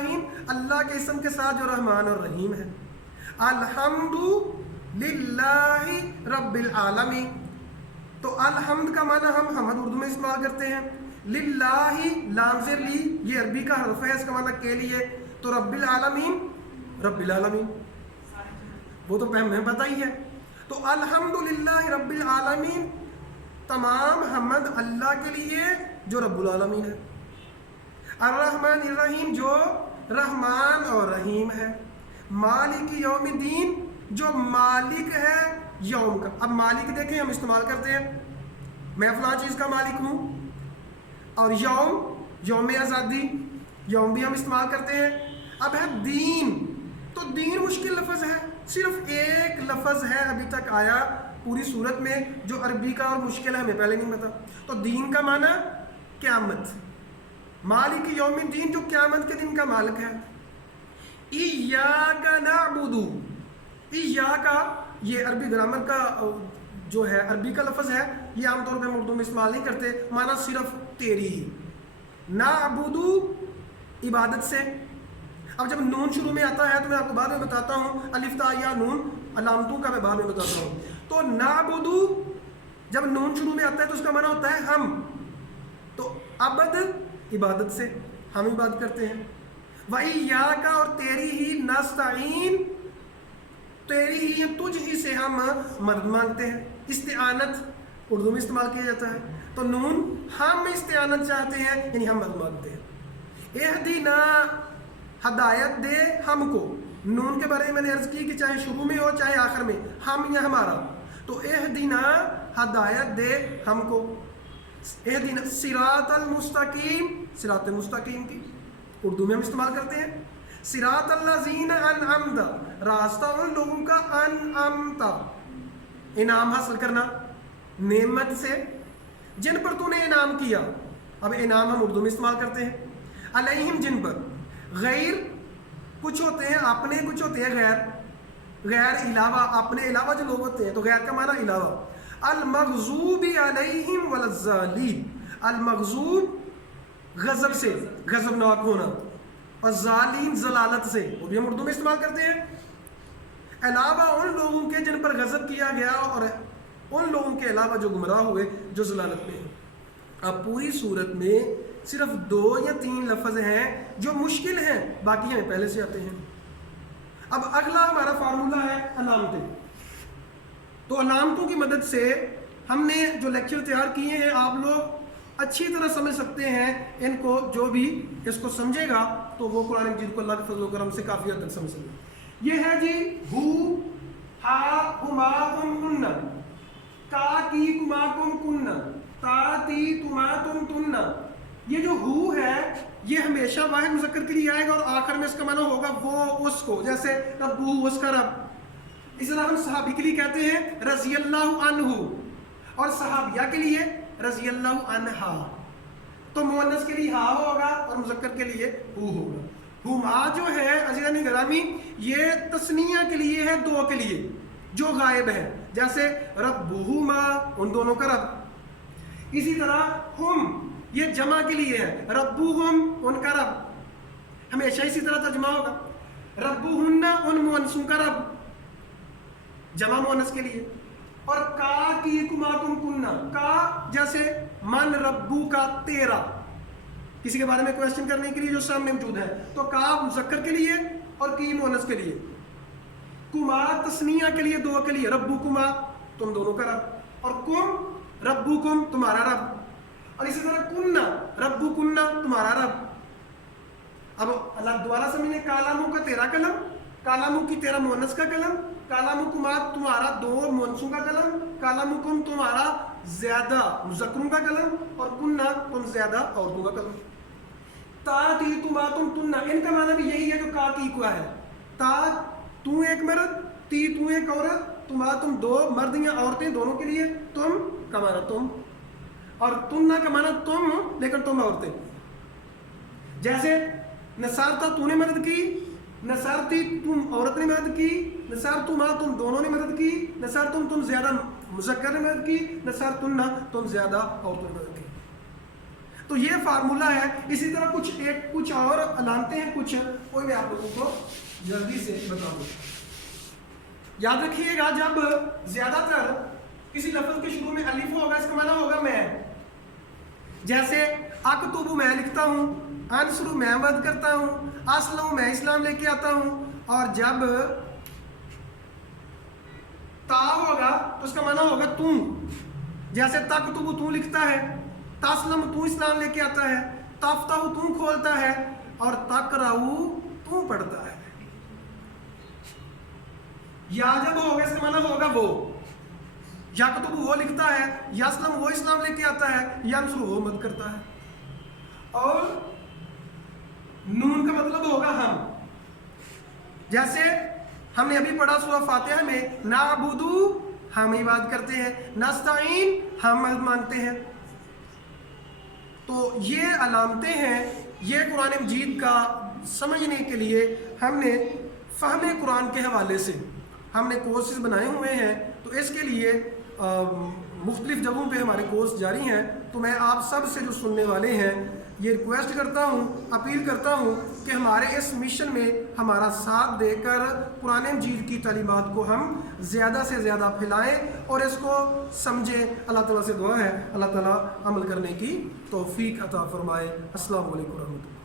الرحیم، اللہ کے اسم کے ساتھ جو رحمان اور رحیم ہے. الحمد للہ رب العالمین، تو الحمد کا معنی ہم حمد اردو میں استعمال کرتے ہیں. للہ لام زیر لی، یہ عربی کا حرف ہے، اس کا معنی کے لیے. تو رب العالمین، رب العالمین وہ تو ہمیں پتہ ہی ہے. تو الحمد للہ رب العالمین، تمام حمد اللہ کے لیے جو رب العالمین ہے. الرحمن الرحیم، جو رحمان اور رحیم ہے. مالک یوم الدین، جو مالک ہے یوم کا. اب مالک دیکھیں ہم استعمال کرتے ہیں، میں فلاں چیز کا مالک ہوں. اور یوم آزادی، یوم بھی ہم استعمال کرتے ہیں. اب ہے دین، تو دین مشکل لفظ ہے، صرف ایک لفظ ہے ابھی تک آیا پوری صورت میں جو عربی کا اور مشکل ہے، ہمیں پہلے نہیں پتا. تو دین کا معنی قیامت. مالک یوم الدین، جو قیامت کے دن کا مالک ہے. ایاک نعبد، ایاک، یہ عربی گرامر کا جو ہے عربی کا لفظ ہے، یہ عام طور پہ ہم اردو میں استعمال نہیں کرتے. معنی صرف تیری ہی. نعبد عبادت سے. اب جب نون شروع میں آتا ہے تو میں آپ کو بعد میں بتاتا ہوں، الف تا یا نون علامتوں کا میں بعد میں بتاتا ہوں. تو نعبد جب نون شروع میں آتا ہے تو اس کا معنی ہوتا ہے ہم. تو عبد عبادت سے، ہم عبادت کرتے ہیں. وَإِيَّاكَ، اور تیری ہی، نستعین، تیری ہی، تجھ ہی سے ہم مدد مانگتے ہیں. استعانت اردو میں استعمال کیا جاتا ہے. تو نون، ہم استعانت چاہتے ہیں یعنی ہم مدد مانگتے ہیں. اہدنا، ہدایت دے ہم کو. نون کے بارے میں میں نے عرض کی کہ چاہے شروع میں ہو چاہے آخر میں، ہم یا ہمارا. تو اہدنا، ہدایت دے ہم کو. اہدنا صراط المستقیم، صراط مستقیم کی اردو میں ہم استعمال کرتے ہیں. صراط الذین انعمت، راستہ ان لوگوں کا، انعمت انعام حاصل کرنا نعمت سے، جن پر تو نے انعام کیا. اب انعام ہم اردو میں استعمال کرتے ہیں. علیہم، جن پر. غیر کچھ ہوتے ہیں اپنے، کچھ ہوتے ہیں غیر. غیر علاوہ، اپنے علاوہ جو لوگ ہوتے ہیں تو غیر کا معنی علاوہ. المغضوب علیہم والضالین، المغضوب غضب سے، غضبناک ہونا، اور ضالین ضلالت سے، وہ بھی ہم اردو میں استعمال کرتے ہیں. علاوہ ان لوگوں کے جن پر غضب کیا گیا، اور ان لوگوں کے علاوہ جو گمراہ ہوئے، جو ضلالت میں ہیں. اب پوری صورت میں صرف 2 یا 3 لفظ ہیں جو مشکل ہیں، باقی ہمیں پہلے سے آتے ہیں. اب اگلا ہمارا فارمولہ ہے علامتیں. تو علامتوں کی مدد سے ہم نے جو لیکچر تیار کیے ہیں آپ لوگ اچھی طرح سمجھ سکتے ہیں ان کو. جو بھی اس کو سمجھے گا تو وہ قرآن مجید کو اللہ کے فضل و کرم سے کافی حد تک سمجھ سکے. یہ ہے جی ہو، ہا، ہما، تم، کن، کا، کی، کما، کم، کن، تا، تی، تما، تم، تن. یہ جو ہو ہے یہ ہمیشہ واحد مذکر کے لیے آئے گا اور آخر میں اس کا معنی ہوگا وہ، اس کو. جیسے رب، اس کا رب. اس طرح ہم صحابی کے لیے کہتے ہیں رضی اللہ عنہ، اور صحابیہ کے لیے رضی اللہ عنہا. تو مؤنث کے لیے ہا ہوگا اور مذکر کے لیے ہو ہوگا. ہما جو ہے عزیزان گرامی، یہ تثنیہ کے لیے ہے، 2 کے لیے جو غائب ہے. جیسے ربہما، ان دونوں کا رب. اسی طرح ہم، یہ جمع کے لیے ہے، ربہم، ان کا رب. ہمیشہ اسی طرح ترجمہ ہوگا. ربہن، ان مؤنثوں کا رب، جمع مؤنث کے لیے. اور کا، کی، کما، تم، کننا. کا جیسے من ربو کا، تیرا، کسی کے بارے میں کوشچن کرنے کے لیے جو سامنے موجود ہے. تو کا مذکر کے لیے اور کی مؤنث کے لیے. کما تثنیہ کے لیے، 2 کے لیے، ربو کما، تم دونوں کا رب. اور کم، ربو کم، تمہارا رب. اور اسی طرح کننا، ربو کننا، تمہارا رب. اب اللہ دوبارہ سمجھنے، کالاموں کا تیرا قلم، کالاموں کی تیرا مؤنث کا قلم، کالامکما تمہارا 2 مؤنثوں کا قلم، کالامکم تمہارا زیادہ مذکروں کا قلم، اور کننا تم زیادہ عورتوں کا قلم. تا، تی، تما، تم، تننا، ان کا معنی بھی یہی ہے جو کا، کی، کا ہے. تا تو ایک مرد، تی تو ایک عورت، تما تم 2 مرد یا عورتیں دونوں کے لیے، تم کا معنی تم، اور تننا کا معنی تم لیکن تم عورتیں. جیسے نصارتا تو نے مدد کی، نصارتی تم عورت نے مدد کی، نصارتما تم دونوں نے مدد کی، نصارتم تم زیادہ مذکر نے مدد کی، نصارتن تم زیادہ عورتوں نے مدد کی. تو یہ فارمولہ ہے. اسی طرح کچھ اور علامتیں ہیں, کچھ کوئی میں آپ لوگوں کو جلدی سے بتا دوں. یاد رکھیے گا, جب زیادہ تر کسی لفظ کے شروع میں الف ہوگا اس کا معنی ہوگا میں. جیسے اکتب میں لکھتا ہوں, انصر میں مدد کرتا ہوں, اسلم میں اسلام لے کے آتا ہوں. اور جب تا ہوگا تو اس کا معنی ہوگا تو. جیسے تکتب تو لکھتا ہے, تسلم تو اسلام لے کے آتا ہے, تفتح تو کھولتا ہے, اور تقرأ تو پڑھتا ہے. یا جب ہوگا اس کا معنی ہوگا وہ. یکتب وہ لکھتا ہے, یسلم وہ اسلام لے کے آتا ہے, ینصر وہ مدد کرتا ہے. اور نون کا مطلب ہوگا ہم. جیسے ہم نے ابھی پڑھا سورہ فاتحہ میں, نعبدو ہم عبادت کرتے ہیں, نستعین ہم مدد مانگتے ہیں. تو یہ علامتیں ہیں. یہ قرآن مجید کا سمجھنے کے لیے ہم نے فہم قرآن کے حوالے سے ہم نے کورسز بنائے ہوئے ہیں. تو اس کے لیے مختلف جگہوں پہ ہمارے کورس جاری ہیں. تو میں آپ سب سے جو سننے والے ہیں یہ ریکویسٹ کرتا ہوں, اپیل کرتا ہوں کہ ہمارے اس مشن میں ہمارا ساتھ دے کر قرآن مجید کی تعلیمات کو ہم زیادہ سے زیادہ پھیلائیں اور اس کو سمجھیں. اللہ تعالیٰ سے دعا ہے اللہ تعالیٰ عمل کرنے کی توفیق عطا فرمائے. السلام علیکم ورحمۃ اللہ.